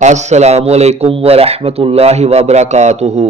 السلام علیکم ورحمۃ اللہ وبرکاتہ۔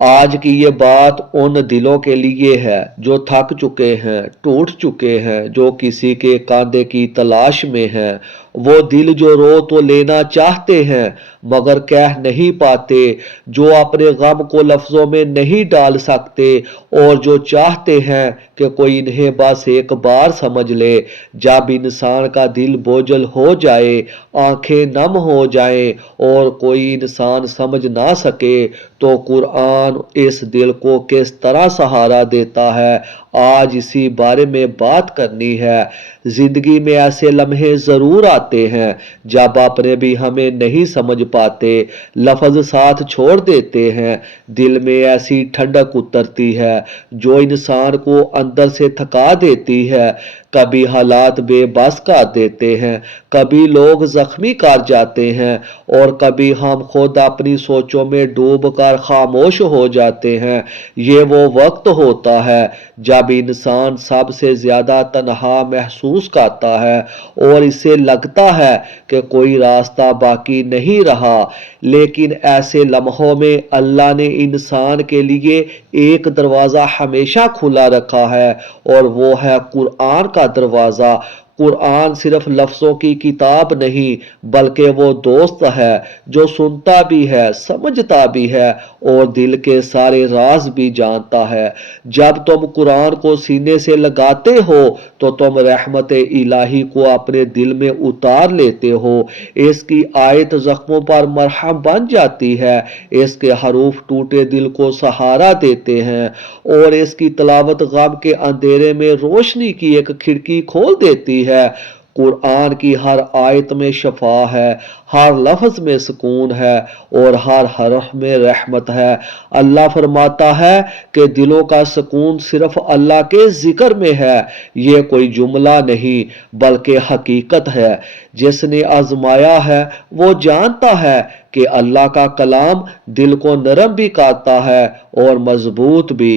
آج کی یہ بات ان دلوں کے لیے ہے جو تھک چکے ہیں، ٹوٹ چکے ہیں، جو کسی کے کاندھے کی تلاش میں ہیں۔ وہ دل جو رو تو لینا چاہتے ہیں مگر کہہ نہیں پاتے، جو اپنے غم کو لفظوں میں نہیں ڈال سکتے اور جو چاہتے ہیں کہ کوئی انہیں بس ایک بار سمجھ لے۔ جب انسان کا دل بوجھل ہو جائے، آنکھیں نم ہو جائیں اور کوئی انسان سمجھ نہ سکے تو قرآن اس دل کو کس طرح سہارا دیتا ہے، آج اسی بارے میں بات کرنی ہے۔ زندگی میں ایسے لمحے ضرور آتے ہیں جب اپنے بھی ہمیں نہیں سمجھ پاتے، لفظ ساتھ چھوڑ دیتے ہیں، دل میں ایسی ٹھنڈک اترتی ہے جو انسان کو اندر سے تھکا دیتی ہے۔ کبھی حالات بے بس کر دیتے ہیں، کبھی لوگ زخمی کر جاتے ہیں اور کبھی ہم خود اپنی سوچوں میں ڈوب کر خاموش ہو جاتے ہیں۔ یہ وہ وقت ہوتا ہے جب انسان سب سے زیادہ تنہا محسوس کرتا ہے اور اسے لگتا ہے کہ کوئی راستہ باقی نہیں رہا، لیکن ایسے لمحوں میں اللہ نے انسان کے لیے ایک دروازہ ہمیشہ کھلا رکھا ہے اور وہ ہے قرآن کا دروازہ۔ قرآن صرف لفظوں کی کتاب نہیں بلکہ وہ دوست ہے جو سنتا بھی ہے، سمجھتا بھی ہے اور دل کے سارے راز بھی جانتا ہے۔ جب تم قرآن کو سینے سے لگاتے ہو تو تم رحمت الہی کو اپنے دل میں اتار لیتے ہو۔ اس کی آیت زخموں پر مرہم بن جاتی ہے، اس کے حروف ٹوٹے دل کو سہارا دیتے ہیں اور اس کی تلاوت غم کے اندھیرے میں روشنی کی ایک کھڑکی کھول دیتی ہے۔ قرآن کی ہر آیت میں شفا ہے، ہر لفظ میں سکون ہے اور ہر حرف میں رحمت ہے۔ اللہ فرماتا ہے کہ دلوں کا سکون صرف اللہ کے ذکر میں ہے۔ یہ کوئی جملہ نہیں بلکہ حقیقت ہے۔ جس نے آزمایا ہے وہ جانتا ہے کہ اللہ کا کلام دل کو نرم بھی کرتا ہے اور مضبوط بھی۔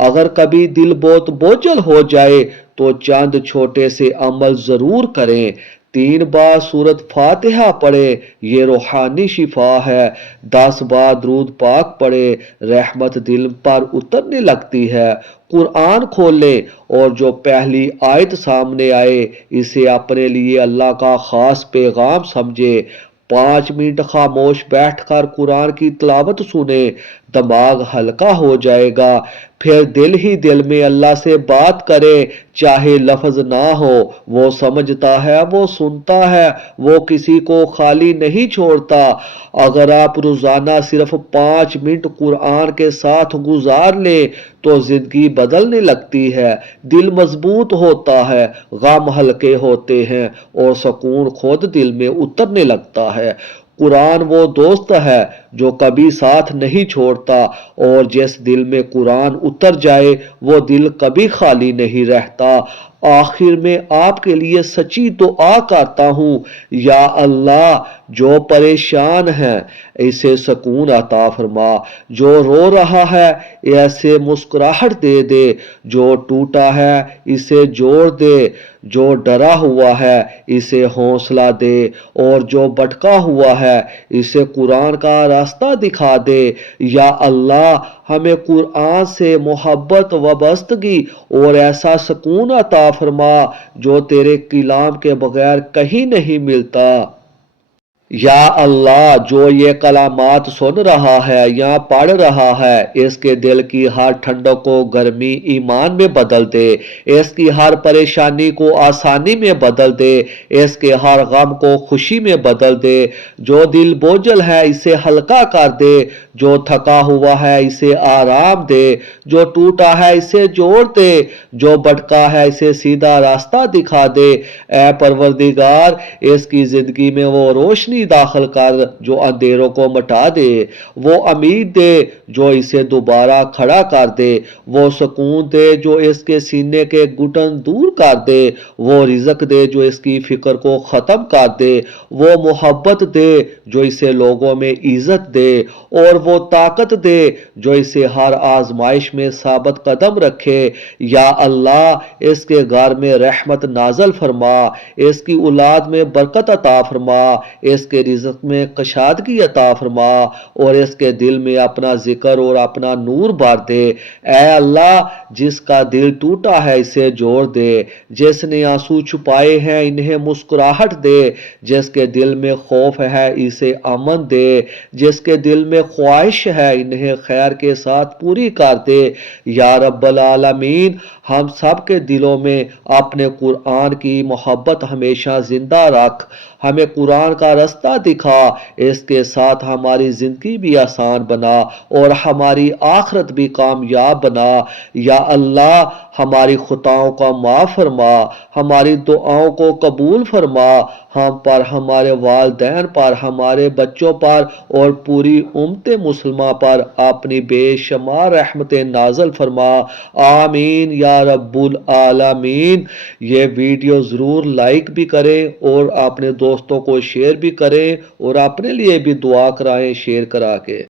اگر کبھی دل بہت بوجھل ہو جائے تو چند چھوٹے سے عمل ضرور کریں۔ 3 بار سورۃ فاتحہ پڑھیں، یہ روحانی شفا ہے۔ 10 بار درود پاک پڑھیں، رحمت دل پر اترنے لگتی ہے۔ قرآن کھولیں اور جو پہلی آیت سامنے آئے اسے اپنے لیے اللہ کا خاص پیغام سمجھے۔ 5 منٹ خاموش بیٹھ کر قرآن کی تلاوت سنیں، دماغ ہلکا ہو جائے گا۔ پھر دل ہی دل میں اللہ سے بات کریں، چاہے لفظ نہ ہو، وہ سمجھتا ہے، وہ سنتا ہے، وہ کسی کو خالی نہیں چھوڑتا۔ اگر آپ روزانہ صرف 5 منٹ قرآن کے ساتھ گزار لیں تو زندگی بدلنے لگتی ہے، دل مضبوط ہوتا ہے، غم ہلکے ہوتے ہیں اور سکون خود دل میں اترنے لگتا ہے۔ قرآن وہ دوست ہے جو کبھی ساتھ نہیں چھوڑتا اور جس دل میں قرآن اتر جائے وہ دل کبھی خالی نہیں رہتا۔ آخر میں آپ کے لیے سچی دعا کرتا ہوں، یا اللہ جو پریشان ہے اسے سکون عطا فرما، جو رو رہا ہے ایسے مسکراہٹ دے دے، جو ٹوٹا ہے اسے جوڑ دے، جو ڈرا ہوا ہے اسے حوصلہ دے اور جو بھٹکا ہوا ہے اسے قرآن کا راستہ دکھا دے۔ یا اللہ ہمیں قرآن سے محبت، وابستگی اور ایسا سکون عطا فرما جو تیرے کلام کے بغیر کہیں نہیں ملتا۔ یا اللہ جو یہ کلمات سن رہا ہے یا پڑھ رہا ہے اس کے دل کی ہر ٹھنڈک کو گرمی ایمان میں بدل دے، اس کی ہر پریشانی کو آسانی میں بدل دے، اس کے ہر غم کو خوشی میں بدل دے۔ جو دل بوجھل ہے اسے ہلکا کر دے، جو تھکا ہوا ہے اسے آرام دے، جو ٹوٹا ہے اسے جوڑ دے، جو بھٹکا ہے اسے سیدھا راستہ دکھا دے۔ اے پروردگار اس کی زندگی میں وہ روشنی داخل کر جو اندھیروں کو مٹا دے، وہ امید دے جو اسے دوبارہ کھڑا کر دے، وہ سکون دے جو اس کے سینے کے گھٹن دور کر دے، وہ رزق دے جو اس کی فکر کو ختم کر دے، وہ محبت دے جو اسے لوگوں میں عزت دے، اور وہ طاقت دے جو اسے ہر آزمائش میں ثابت قدم رکھے۔ یا اللہ اس کے گھر میں رحمت نازل فرما، اس کی اولاد میں برکت عطا فرما، اس کے رزق میں کشادگی عطا فرما اور اس کے دل میں اپنا ذکر اور اپنا نور بھر دے۔ اے اللہ، جس کا دل ٹوٹا ہے اسے جوڑ دے، جس نے آنسو چھپائے ہیں انہیں مسکراہٹ دے، جس کے دل میں خوف ہے اسے امن دے، جس کے دل میں خواہش ہے انہیں خیر کے ساتھ پوری کر دے۔ یا رب العالمین، ہم سب کے دلوں میں اپنے قرآن کی محبت ہمیشہ زندہ رکھ، ہمیں قرآن کا رستہ دکھا، اس کے ساتھ ہماری زندگی بھی آسان بنا اور ہماری آخرت بھی کامیاب بنا۔ یا اللہ، ہماری خطاؤں کا معاف فرما، ہماری دعاؤں کو قبول فرما، ہم پر، ہمارے والدین پر، ہمارے بچوں پر اور پوری امت مسلمہ پر اپنی بے شمار رحمتیں نازل فرما۔ آمین یا رب العالمین۔ یہ ویڈیو ضرور لائک بھی کریں اور اپنے دوستوں کو شیئر بھی کریں اور اپنے لیے بھی دعا کرائیں شیئر کرا کے۔